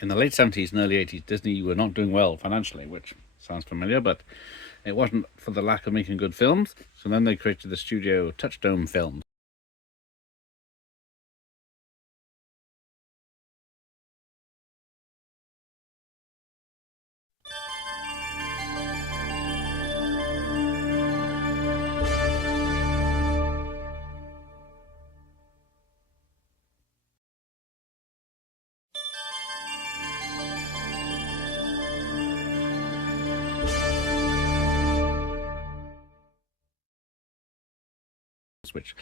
In the late 70s and early 80s, Disney were not doing well financially, which sounds familiar, but it wasn't for the lack of making good films. So then they created the studio Touchstone Films, which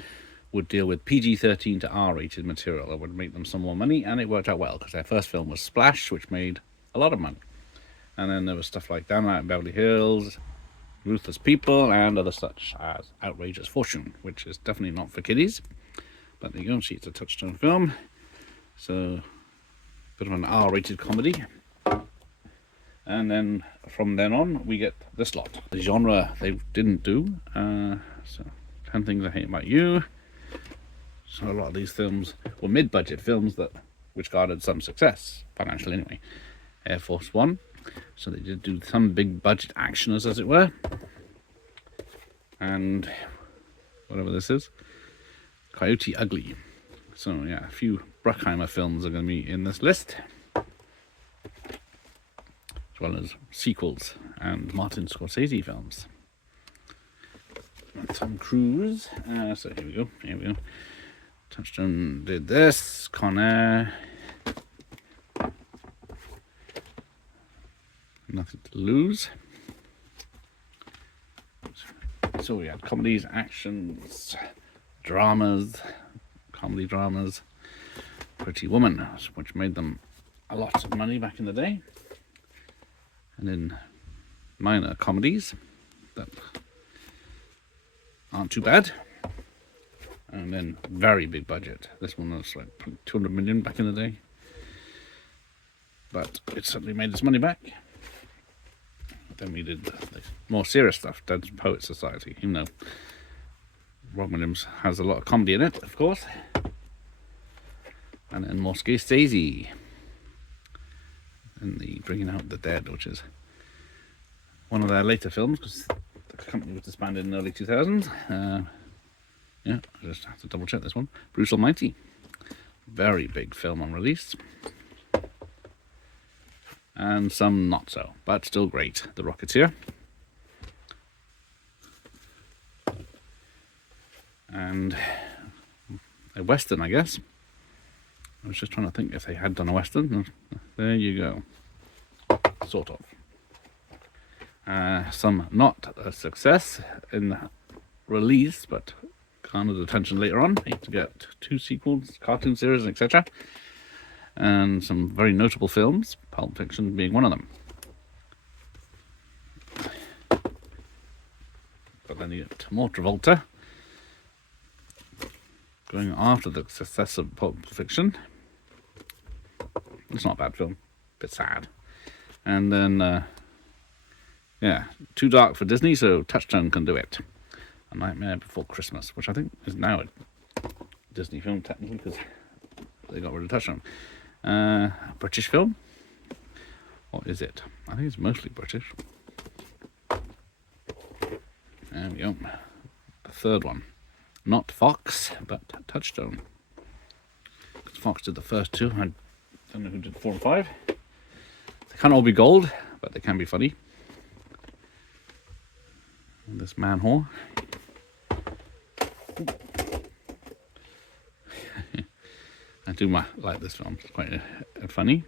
would deal with PG-13 to R-rated material. That would make them some more money, and it worked out well because their first film was Splash, which made a lot of money. And then there was stuff like Down Out in Beverly Hills, Ruthless People, and other such as Outrageous Fortune, which is definitely not for kiddies. But there you go, see, it's a Touchstone film. So, a bit of an R-rated comedy. And then from then on, we get this lot. The genre they didn't do. So, 10 Things I Hate About You. So a lot of these films were mid-budget films which garnered some success, financially anyway. Air Force One. So they did do some big budget actioners, as it were. And whatever this is. Coyote Ugly. So yeah, a few Bruckheimer films are going to be in this list, as well as sequels and Martin Scorsese films. And Tom Cruise. So here we go. Touchstone did this. Con Air. Nothing to Lose. So we had comedies, actions, dramas, comedy dramas. Pretty Woman, which made them a lot of money back in the day. And then minor comedies that aren't too bad. And then very big budget. This one was like 200 million back in the day. But it certainly made its money back. Then we did the more serious stuff, Dead Poets Society, even though Robin Williams has a lot of comedy in it, of course. And then more Scorsese. And the Bringing Out the Dead, which is one of their later films, because the company was disbanded in the early 2000s. Yeah, I just have to double check this one. Bruce Almighty. Very big film on release. And some not so, but still great. The Rocketeer. And a Western, I guess. I was just trying to think if they had done a Western. There you go. Sort of. Some not a success in release, but garnered attention later on. They to get 2 sequels, cartoon series, etc. And some very notable films, Pulp Fiction being one of them. But then you get more Travolta, going after the success of Pulp Fiction. It's not a bad film, a bit sad. And then, yeah, too dark for Disney, so Touchstone can do it. A Nightmare Before Christmas, which I think is now a Disney film technically, because they got rid of Touchstone. British film? Or is it? I think it's mostly British. There we go. The third one. Not Fox, but Touchstone. Because Fox did the first 2. I don't know who did 4 and 5. They can't all be gold, but they can be funny. And this man whore. I do like this film. It's quite funny.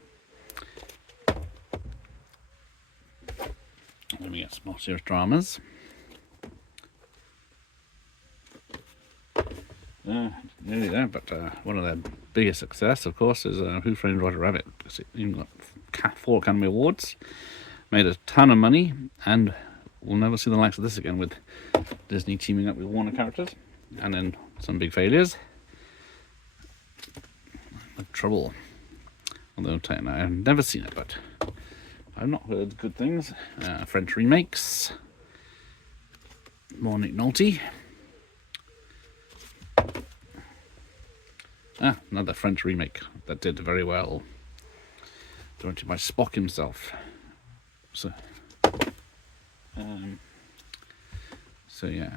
Then we get some more serious dramas. Nearly there, but one of their biggest success, of course, is Who Framed Roger Rabbit. Because it even got 4 Academy Awards, made a ton of money, and we'll never see the likes of this again with Disney teaming up with Warner characters, and then some big failures. Trouble. Although I've never seen it, but I've not heard good things. French remakes. More Nick Nolte. Another French remake that did very well. directed by Spock himself. So, so yeah.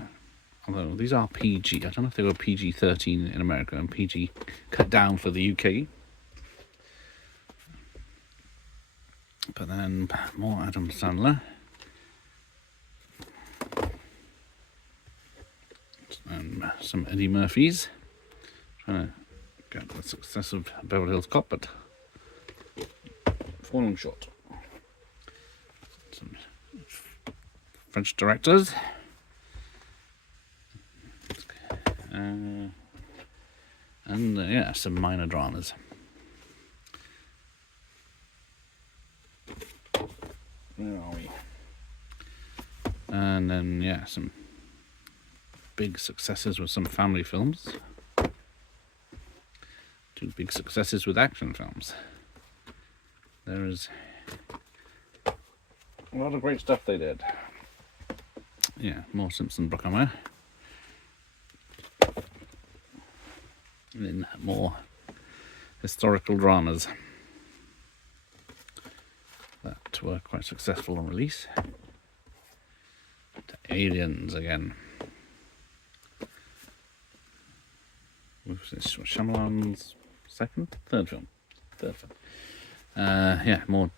Although these are PG, I don't know if they were PG-13 in America and PG cut down for the UK. But then more Adam Sandler. And some Eddie Murphys. Trying to get the success of Beverly Hills Cop, but falling short. Some French directors. And yeah, some minor dramas. Where are we? And then yeah, some big successes with some family films. 2 big successes with action films. There is a lot of great stuff they did. Yeah, more Simpson Bruckheimer. And then more historical dramas that were quite successful on release. To Aliens again. This was Shyamalan's third film. Yeah, more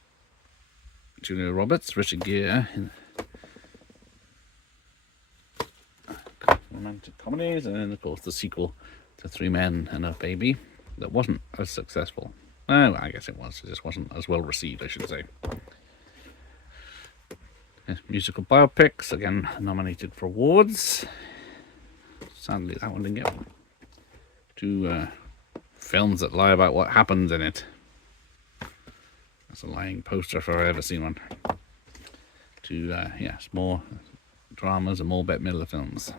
Julia Roberts, Richard Gere in romantic comedies, and then of course the sequel to 3 Men and a Baby that wasn't as successful. Oh, I guess it was. It just wasn't as well received, I should say. Musical biopics, again nominated for awards. Sadly, that one didn't get one. 2 films that lie about what happens in it. That's a lying poster if I've ever seen one. 2, yes, more dramas and more Bette Midler films.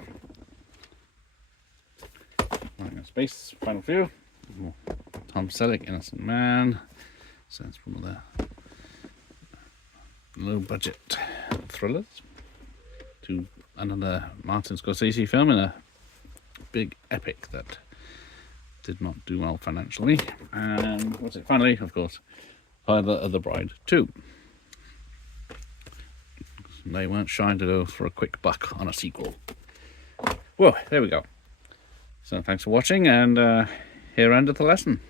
Space, Final Few. Tom Selleck, Innocent Man. So that's one of the low-budget thrillers. To another Martin Scorsese film in a big epic that did not do well financially. And what's it? Finally, of course, Father of the Bride 2. They weren't shy to go for a quick buck on a sequel. Well, there we go. So thanks for watching, and here ended the lesson.